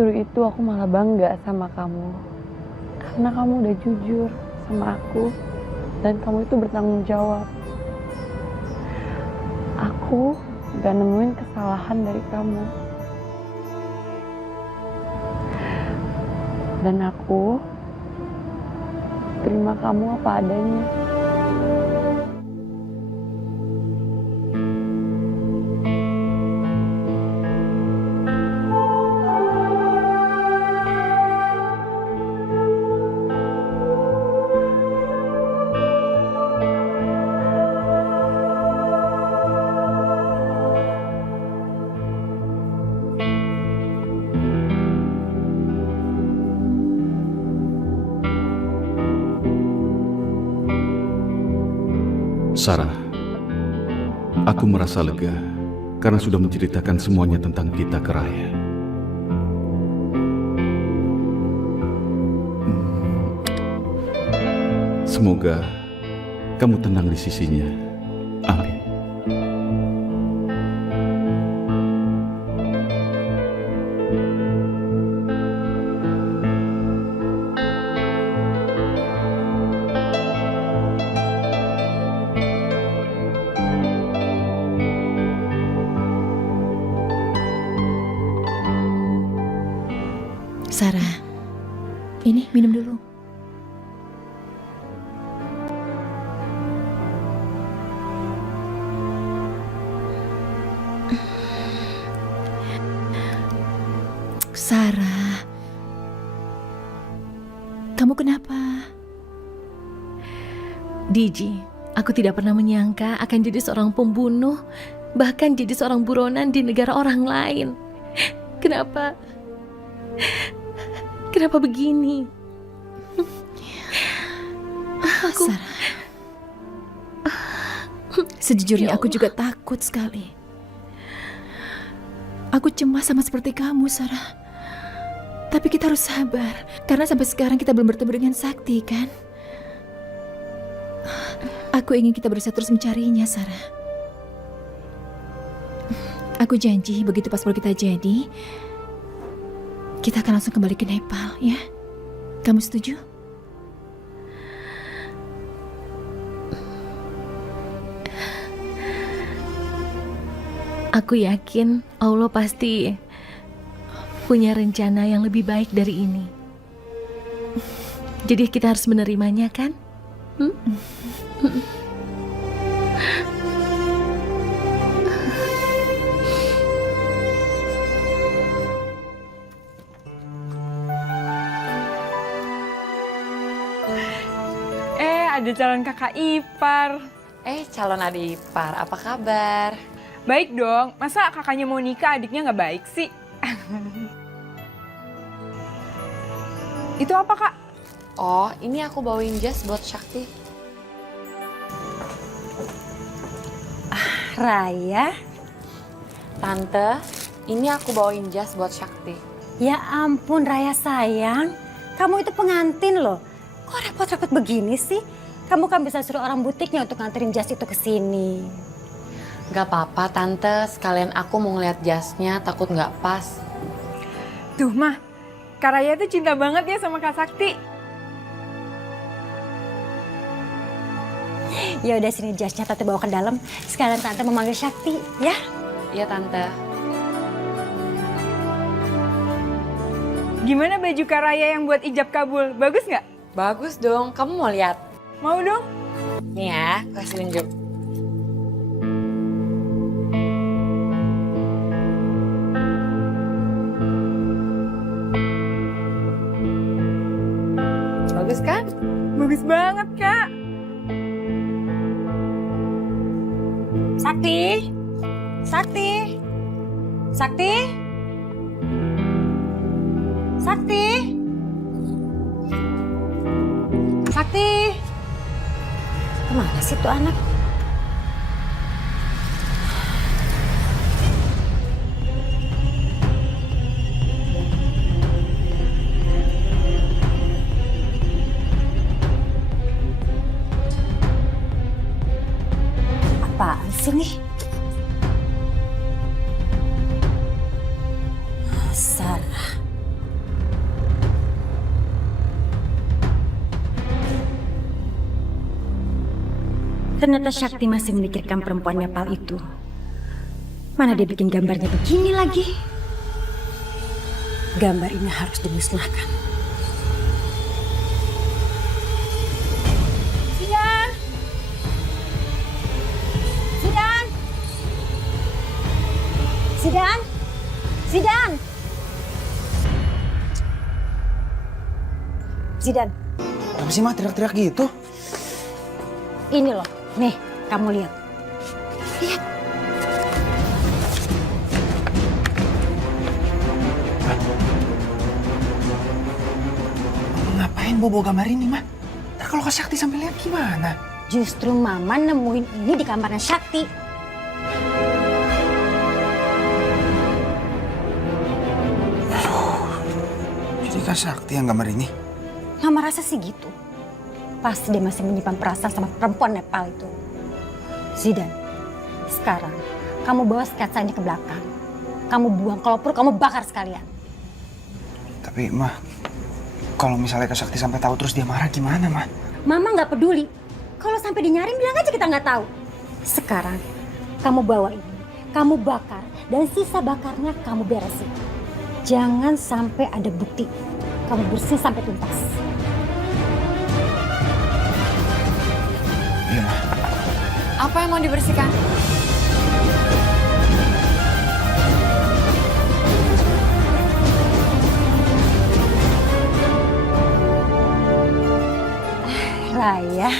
Justru itu aku malah bangga sama kamu. Karena kamu udah jujur sama aku. Dan kamu itu bertanggung jawab. Aku gak nemuin kesalahan dari kamu. Dan aku terima kamu apa adanya. Sarah, aku merasa lega karena sudah menceritakan semuanya tentang kita ke Raya. Semoga kamu tenang di sisinya. Amin. Sarah, ini minum dulu. Sarah, kamu kenapa? Diji, aku tidak pernah menyangka akan jadi seorang pembunuh, bahkan jadi seorang buronan di negara orang lain. Kenapa? Kenapa begini? Sarah, sejujurnya aku juga takut sekali. Aku cemas sama seperti kamu, Sarah. Tapi kita harus sabar, karena sampai sekarang kita belum bertemu dengan Sakti, kan? Aku ingin kita berusaha terus mencarinya, Sarah. Aku janji begitu paspor kita jadi, kita akan langsung kembali ke Nepal, ya? Kamu setuju? Aku yakin Allah pasti punya rencana yang lebih baik dari ini. Jadi kita harus menerimanya, kan? Ada calon kakak ipar. Calon adik ipar, apa kabar? Baik dong, masa kakaknya mau nikah adiknya nggak baik sih? Itu apa, Kak? Oh, ini aku bawain jas buat Sakti. Raya, Tante, ini aku bawain jas buat Sakti. ya ampun Raya sayang, kamu itu pengantin loh. Kok repot-repot begini sih? Kamu kan bisa suruh orang butiknya untuk nganterin jas itu ke sini. Gak apa-apa, Tante. Sekalian aku mau ngeliat jasnya, takut gak pas. Tuh, Mah. Kak Raya tuh cinta banget ya sama Kak Sakti. Ya udah sini jasnya Tante bawa ke dalam. Sekalian Tante memanggil Sakti, ya? Iya, Tante. Gimana baju Kak Raya yang buat ijab kabul? Bagus nggak? Bagus dong. Kamu mau lihat? Mau dong? Nih ya, kasih tunjuk. Bagus kan? Bagus banget, Kak. Sakti? Sakti? Sakti? Sakti? Sakti? Kemana sih tuh anak? Apaan sih nih? Sarah. Ternyata Sakti masih memikirkan perempuan Nepal itu. Mana dia bikin gambarnya begini lagi? Gambar ini harus dimusnahkan. Zidan! Zidan! Zidan! Zidan! Zidan, Kenapa sih, Ma, teriak-teriak gitu? ini loh. Nih, kamu lihat. Lihat. Ngapain bawa gambar ini, Ma? Ntar kalau Kak Sakti sampai lihat gimana? Justru Mama nemuin ini di kamarnya Sakti. Jadi Kak Sakti yang gambar ini? Mama rasa sih gitu. Pasti dia masih menyimpan perasaan sama perempuan Nepal itu. Zidan, sekarang kamu bawa sketsa ini ke belakang. Kamu buang, kalau perlu kamu bakar sekalian. Tapi, Ma, kalau misalnya Kak Sakti sampai tahu terus dia marah gimana, Ma? Mama nggak peduli. Kalau sampai dinyarin bilang aja kita nggak tahu. Sekarang kamu bawa ini, kamu bakar, dan sisa bakarnya kamu beresin. Jangan sampai ada bukti. Kamu bersih sampai tuntas. Iya, Ma. Apa yang mau dibersihkan? Raya,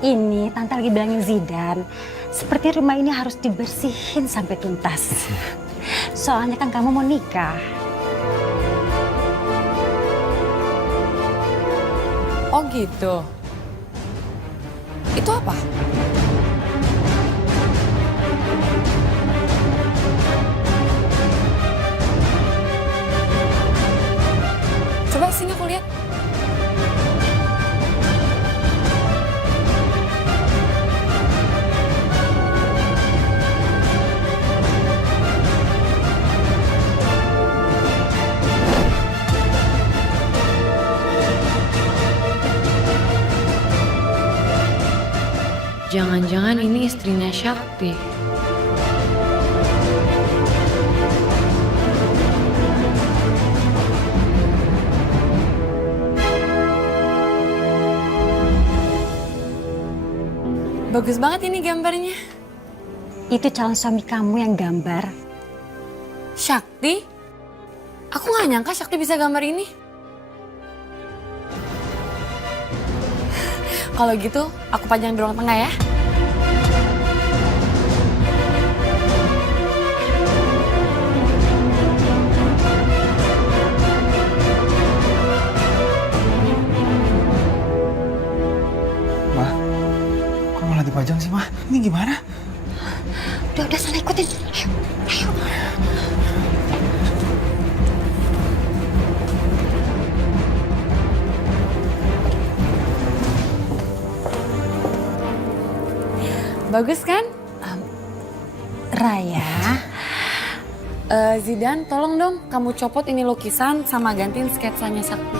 ini Tante lagi bilangin Zidan. Seperti rumah ini harus dibersihin sampai tuntas. Soalnya kan kamu mau nikah. Oh gitu. Itu apa? Coba sini aku lihat. Jangan-jangan ini istrinya Sakti. Bagus banget ini gambarnya. Itu calon suami kamu yang gambar. Sakti? Aku nggak nyangka Sakti bisa gambar ini. Kalau gitu, aku panjang di ruang tengah ya. Ma, kok malah dipajang sih, Ma? Ini gimana? Udah sana ikutin. Ayo, ayo. Bagus kan? Raya, Zidan, tolong dong kamu copot ini lukisan sama gantiin sketsanya Sakti.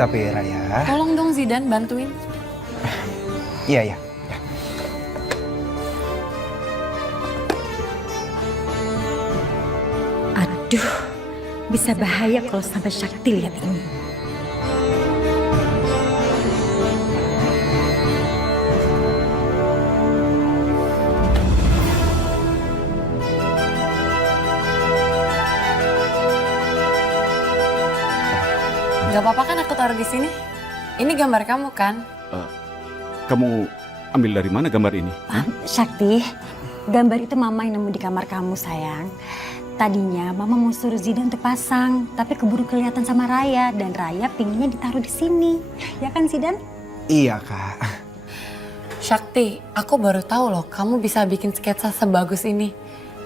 Tapi, Raya... Tolong dong Zidan, bantuin. Iya, iya. aduh, bisa bahaya kalau sampai Sakti lihat ini. Gak apa-apa kan aku taruh di sini? Ini gambar kamu kan? Kamu ambil dari mana gambar ini? Sakti, gambar itu Mama yang nemu di kamar kamu, sayang. Tadinya Mama mau suruh Zidan untuk pasang, tapi keburu kelihatan sama Raya, dan Raya pinginnya ditaruh di sini. Ya kan, Zidan? Iya, Kak. Sakti, aku baru tahu loh kamu bisa bikin sketsa sebagus ini.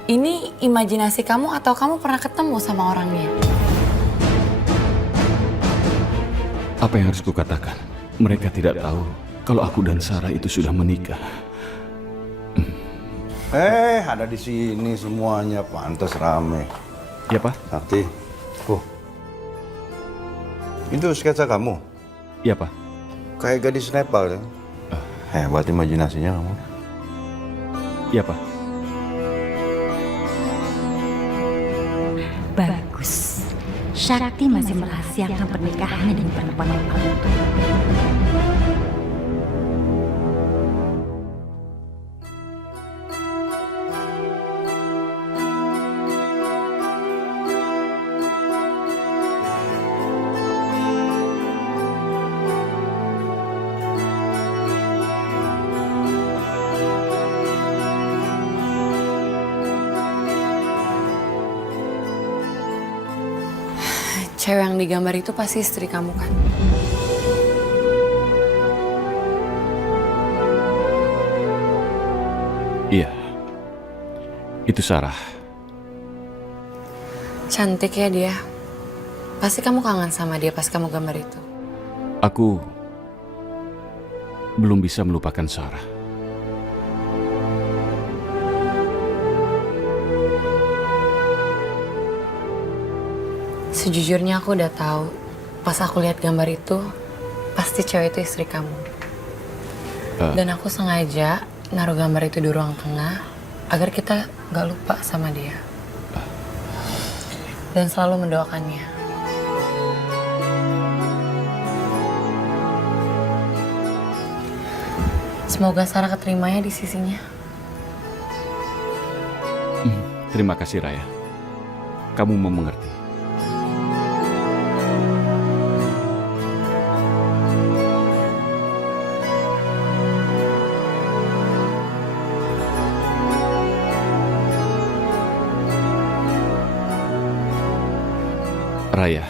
Ini imajinasi kamu atau kamu pernah ketemu sama orangnya? Apa yang harus kukatakan? Mereka tidak tahu kalau aku dan Sarah itu sudah menikah. Ada di sini semuanya, pantas rame. Ya, Pak? Sakti, itu sketsa kamu. Ya, Pak. Kayak gadis Nepal ya. Hebat imajinasinya kamu. Iya, Pak. Bagus. Sakti masih merahasiakan pernikahannya dengan perempuan Nepal itu. Cewek yang digambar itu pasti istri kamu kan? Iya. Itu Sarah. Cantik ya dia. Pasti kamu kangen sama dia pas kamu gambar itu. Aku belum bisa melupakan Sarah. Sejujurnya aku udah tahu. Pas aku lihat gambar itu, pasti cewek itu istri kamu. Dan aku sengaja naruh gambar itu di ruang tengah agar kita gak lupa sama dia. Dan selalu mendoakannya. Semoga Sarah keterimanya di sisinya. Terima kasih, Raya. Kamu mau mengerti. Raya,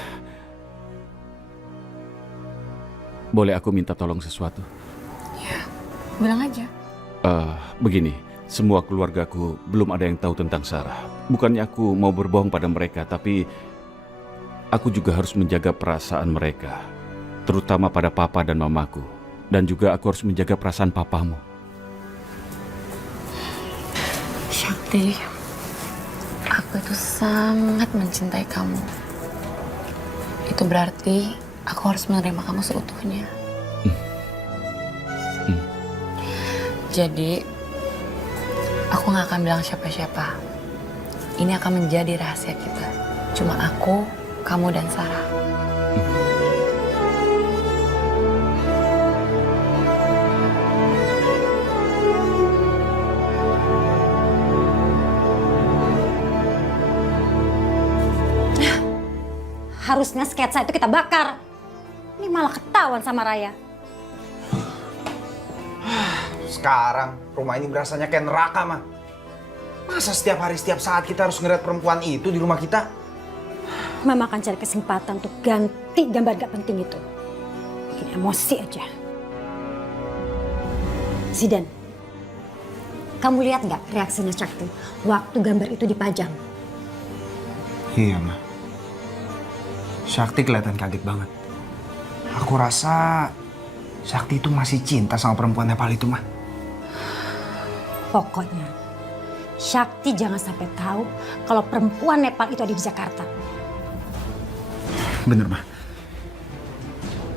boleh aku minta tolong sesuatu? Ya, bilang aja. Begini, semua keluargaku belum ada yang tahu tentang Sarah. Bukannya aku mau berbohong pada mereka, tapi aku juga harus menjaga perasaan mereka, terutama pada papa dan mamaku. Dan juga aku harus menjaga perasaan papamu. Sakti, aku itu sangat mencintai kamu. Itu berarti aku harus menerima kamu seutuhnya. Jadi, aku gak akan bilang siapa-siapa. Ini akan menjadi rahasia kita. Cuma aku, kamu, dan Sarah. Harusnya sketsa itu kita bakar. Ini malah ketahuan sama Raya. Sekarang rumah ini berasanya kayak neraka, mah. Masa setiap hari, setiap saat kita harus ngeliat perempuan itu di rumah kita? Mama akan cari kesempatan untuk ganti gambar gak penting itu. Bikin emosi aja. Zidan, kamu lihat gak reaksinya Sakti waktu gambar itu dipajang? Iya, mah. Sakti kelihatan kaget banget. Aku rasa Sakti itu masih cinta sama perempuan Nepal itu, mah. Pokoknya, Sakti jangan sampai tahu kalau perempuan Nepal itu ada di Jakarta. Bener, mah.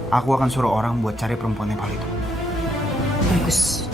Aku akan suruh orang buat cari perempuan Nepal itu. Bagus.